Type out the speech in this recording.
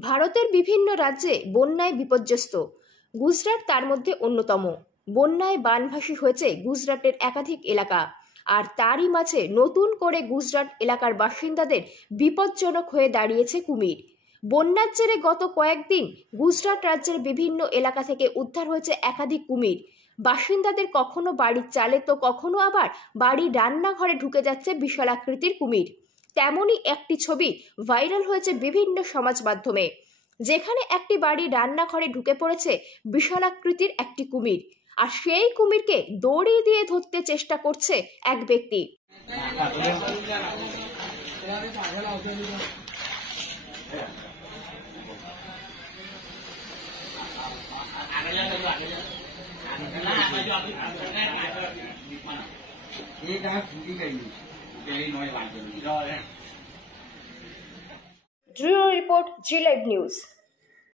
ভারতের বিভিন্ন রাজ্যে বন্যায় বিপর্যস্ত। গুজরাট তার মধ্যে অন্যতম। বন্যায় বানভাসী হয়েছে গুজরাটের একাধিক এলাকা। আর তারই মাঝে নতুন করে গুজরাট এলাকার বাসিন্দাদের বিপজ্জনক হয়ে দাঁড়িয়েছে কুমির। বন্যার জেরে গত কয়েকদিন গুজরাট রাজ্যের বিভিন্ন এলাকা থেকে উদ্ধার হয়েছে একাধিক কুমির। বাসিন্দাদের কখনো বাড়ির চালে তো কখনো আবার বাড়ির রান্নাঘরে ঢুকে যাচ্ছে বিশাল আকৃতির কুমির। তেমনই একটি ছবি ভাইরাল হয়েছে বিভিন্ন সমাজ মাধ্যমে, যেখানে একটি বাড়ির রান্নাঘরে ঢুকে পড়েছে বিশাল আকৃতির একটি কুমির। আর সেই কুমিরকে দড়ি দিয়ে ধরতে চেষ্টা করছে এক ব্যক্তি। Bureau Report, G Live News।